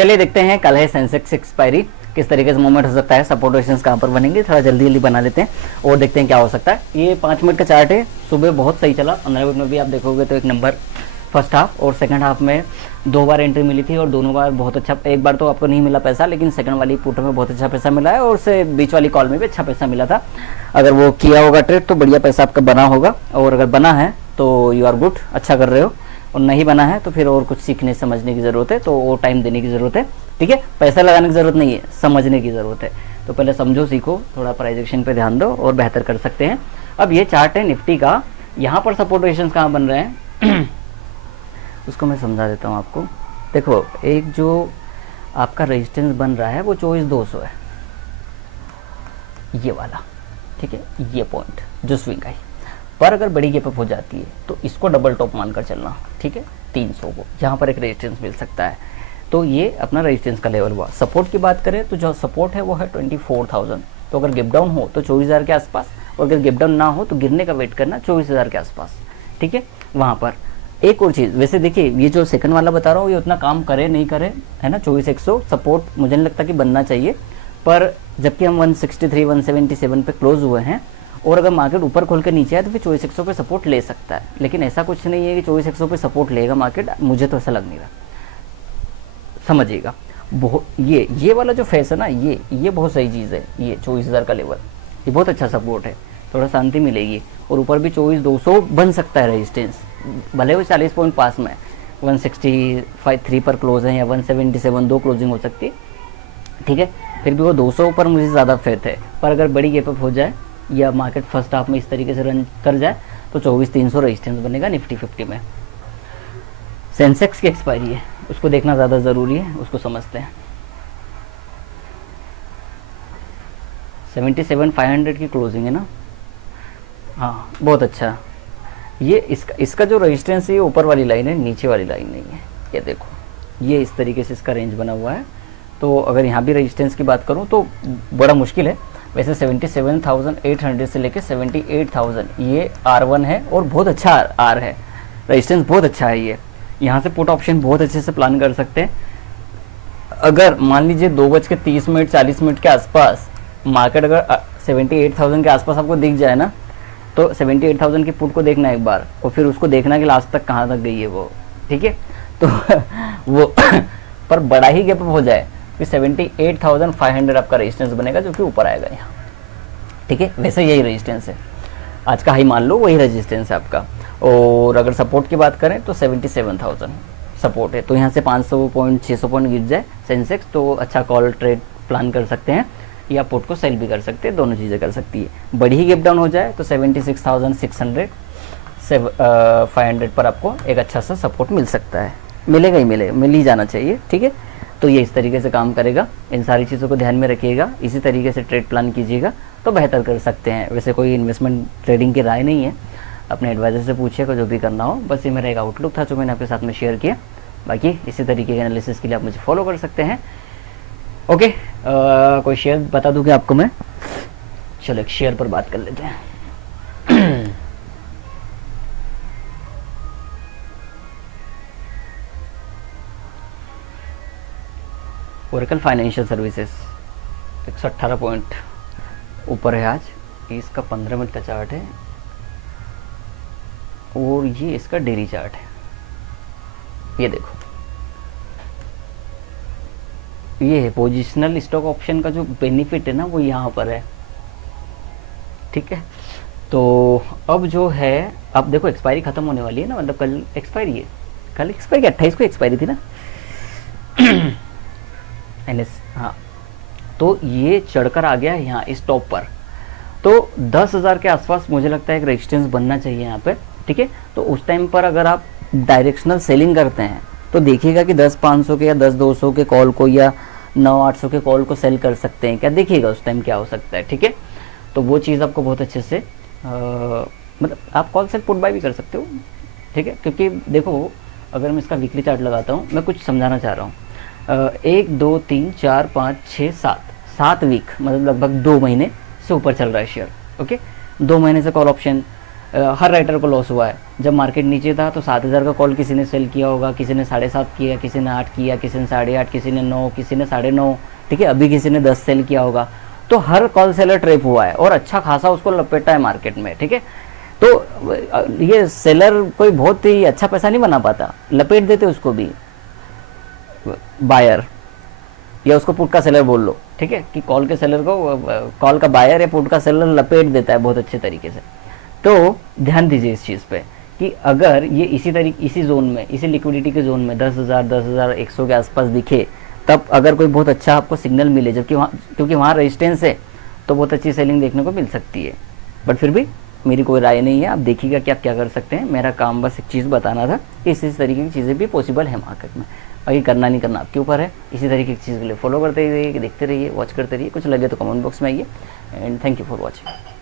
चलिए देखते हैं, कल है सेंसेक्स एक्सपायरी, किस तरीके से मूवमेंट हो सकता है, सपोर्ट रेजिस्टेंस कहाँ पर बनेंगे, थोड़ा जल्दी जल्दी बना लेते हैं और देखते हैं क्या हो सकता है। ये 5 मिनट का चार्ट है, सुबह बहुत सही चला, 15 मिनट में भी आप देखोगे तो एक नंबर फर्स्ट हाफ और सेकंड हाफ में 2 बार एंट्री मिली थी और दोनों बार बहुत अच्छा, एक बार तो आपको नहीं मिला पैसा, लेकिन सेकंड वाली पुट में बहुत अच्छा पैसा मिला है और उससे बीच वाली कॉल में भी अच्छा पैसा मिला था। अगर वो किया होगा ट्रेड तो बढ़िया पैसा आपका बना होगा, और अगर बना है तो यू आर गुड, अच्छा कर रहे हो, और नहीं बना है तो फिर और कुछ सीखने समझने की ज़रूरत है, तो वो टाइम देने की ज़रूरत है। ठीक है, पैसा लगाने की ज़रूरत नहीं है, समझने की ज़रूरत है। तो पहले समझो, सीखो, थोड़ा प्राइस एक्शन पे ध्यान दो और बेहतर कर सकते हैं। अब ये चार्ट है निफ्टी का, यहाँ पर सपोर्ट रेजिस्टेंस कहाँ बन रहे हैं उसको मैं समझा देता हूँ आपको। देखो, एक जो आपका रेजिस्टेंस बन रहा है वो 24,200 है, ये वाला, ठीक है, ये पॉइंट जो स्विंग आई पर अगर बड़ी गैप अप हो जाती है तो इसको डबल टॉप मानकर चलना, ठीक है, 300 को, जहाँ पर एक रेजिस्टेंस मिल सकता है। तो ये अपना रेजिस्टेंस का लेवल हुआ। सपोर्ट की बात करें तो जो सपोर्ट है वो है 24,000, तो अगर गैप डाउन हो तो 24,000 के आसपास, और अगर गैप डाउन ना हो तो गिरने का वेट करना 24,000 के आसपास, ठीक है। वहाँ पर एक और चीज़, वैसे देखिए ये जो सेकंड वाला बता रहा हूँ ये उतना काम करे नहीं करे, है ना, 24,100 सपोर्ट मुझे नहीं लगता कि बनना चाहिए, पर जबकि हम 163 177 पे क्लोज हुए हैं और अगर मार्केट ऊपर खोल के नीचे आए तो फिर 24,100 पे सपोर्ट ले सकता है, लेकिन ऐसा कुछ नहीं है कि 24,100 पे सपोर्ट लेगा मार्केट, मुझे तो ऐसा लग नहीं रहा, समझिएगा। ये वाला जो फेस है ना, ये बहुत सही चीज़ है, ये 24,000 का लेवल, ये बहुत अच्छा सपोर्ट है, थोड़ा शांति मिलेगी, और ऊपर भी 24,200 बन सकता है रेजिस्टेंस, भले वो 40 पॉइंट पास में 165 पर क्लोज है या 177 दो क्लोजिंग हो सकती है, ठीक है, फिर भी वो 200 पर मुझे ज़्यादा फेथ है। पर अगर बड़ी गैप अप हो जाए या मार्केट फर्स्ट हाफ में इस तरीके से रन कर जाए तो 24,300 रेजिस्टेंस बनेगा निफ्टी 50 में। सेंसेक्स की एक्सपायरी है, उसको देखना ज़्यादा ज़रूरी है, उसको समझते हैं। 77,500 की क्लोजिंग है ना, हाँ बहुत अच्छा। ये इसका जो रेजिस्टेंस है ये ऊपर वाली लाइन है, नीचे वाली लाइन नहीं है, ये देखो, ये इस तरीके से इसका रेंज बना हुआ है। तो अगर यहाँ भी रेजिस्टेंस की बात करूँ तो बड़ा मुश्किल है, वैसे 77,800 से लेके 78,000 ये R1 है और बहुत अच्छा R है, रेजिस्टेंस बहुत अच्छा है। ये यहाँ से पुट ऑप्शन बहुत अच्छे से प्लान कर सकते हैं। अगर मान लीजिए 2:30 40 मिनट के आसपास मार्केट अगर 78,000 के आसपास आपको दिख जाए ना, तो 78,000 की पुट को देखना एक बार और फिर उसको देखना कि लास्ट तक कहाँ तक गई है वो, ठीक है। तो वो पर बड़ा ही गैप हो जाए फिर 78,500 आपका रेजिस्टेंस बनेगा जो कि ऊपर आएगा यहाँ, ठीक है। वैसे यही रेजिस्टेंस है, आज का हाई मान लो वही रेजिस्टेंस है आपका। और अगर सपोर्ट की बात करें तो 77,000 सपोर्ट है, तो यहाँ से 500 पॉइंट 600 पॉइंट गिर जाए सेंसेक्स तो अच्छा कॉल ट्रेड प्लान कर सकते हैं, या पुट को सेल भी कर सकते हैं, दोनों चीज़ें कर सकती है। बड़ी ही गैप डाउन हो जाए तो 76,600 500 पर आपको एक अच्छा सा सपोर्ट मिल सकता है, मिलेगा ही मिलेगा, मिल ही जाना चाहिए, ठीक है। तो ये इस तरीके से काम करेगा, इन सारी चीज़ों को ध्यान में रखिएगा, इसी तरीके से ट्रेड प्लान कीजिएगा तो बेहतर कर सकते हैं। वैसे कोई इन्वेस्टमेंट ट्रेडिंग की राय नहीं है, अपने एडवाइज़र से पूछिएगा जो भी करना हो, बस ये मेरा एक आउटलुक था जो मैंने आपके साथ में शेयर किया। बाकी इसी तरीके के एनालिसिस के लिए आप मुझे फॉलो कर सकते हैं। ओके, कोई शेयर बता दूँ कि आपको मैं, चलो एक शेयर पर बात कर लेते हैं। ओरेकल फाइनेंशियल सर्विसेज 118 पॉइंट ऊपर है आज, इसका 15 मिनट का चार्ट है और ये इसका डेली चार्ट है। ये देखो, ये है पोजिशनल स्टॉक ऑप्शन का जो बेनिफिट है ना वो यहाँ पर है, ठीक है। तो अब जो है, अब देखो एक्सपायरी खत्म होने वाली है ना, मतलब कल एक्सपायरी है, कल एक्सपायरी 28 को एक्सपायरी थी ना हाँ, तो ये चढ़कर आ गया यहाँ इस टॉप पर, तो 10,000 के आसपास मुझे लगता है एक रेजिस्टेंस बनना चाहिए यहाँ पे, ठीक है। तो उस टाइम पर अगर आप डायरेक्शनल सेलिंग करते हैं तो देखिएगा कि 10,500 के या 10,200 के कॉल को या 9,800 के कॉल को सेल कर सकते हैं क्या, देखिएगा उस टाइम क्या हो सकता है, ठीक है। तो वो चीज़ आपको बहुत अच्छे से मतलब आप कॉल सेल पुट बाय भी कर सकते हो, ठीक है। क्योंकि देखो अगर मैं इसका वीकली चार्ट लगाता हूँ, मैं कुछ समझाना चाह रहा हूँ, 1 2 3 4 5 6 7 वीक मतलब लगभग 2 महीने से ऊपर चल रहा है शेयर, ओके। 2 महीने से कॉल ऑप्शन हर राइटर को लॉस हुआ है। जब मार्केट नीचे था तो 7,000 का कॉल किसी ने सेल किया होगा, किसी ने 7.5 किया, किसी ने 8 किया, किसी ने 8.5, किसी ने 9, किसी ने 9.5, ठीक है, अभी किसी ने 10 सेल किया होगा। तो हर कॉल सेलर ट्रैप हुआ है और अच्छा खासा उसको लपेटा है मार्केट में, ठीक है। तो ये सेलर कोई बहुत ही अच्छा पैसा नहीं बना पाता, लपेट देते उसको भी बायर, या उसको पुट का सेलर बोल लो, ठीक है, कि कॉल के सेलर को कॉल का बायर या पुट का सेलर लपेट देता है बहुत अच्छे तरीके से। तो ध्यान दीजिए इस चीज़ पे कि अगर ये इसी जोन में, इसी लिक्विडिटी के जोन में 10,000 10,100 के आसपास दिखे, तब अगर कोई बहुत अच्छा आपको सिग्नल मिले, जबकि वहाँ, क्योंकि वहाँ रेजिस्टेंस है, तो बहुत अच्छी सेलिंग देखने को मिल सकती है। बट फिर भी मेरी कोई राय नहीं है, आप देखिएगा क्या क्या कर सकते हैं। मेरा काम बस एक चीज़ बताना था कि इस तरीके की चीज़ें भी पॉसिबल है मार्केट में। अभी करना नहीं करना आपके ऊपर है। इसी तरीके की चीज़ के लिए फॉलो करते रहिए, देखते रहिए, वॉच करते रहिए। कुछ लगे तो कमेंट बॉक्स में आइए। And thank you for watching.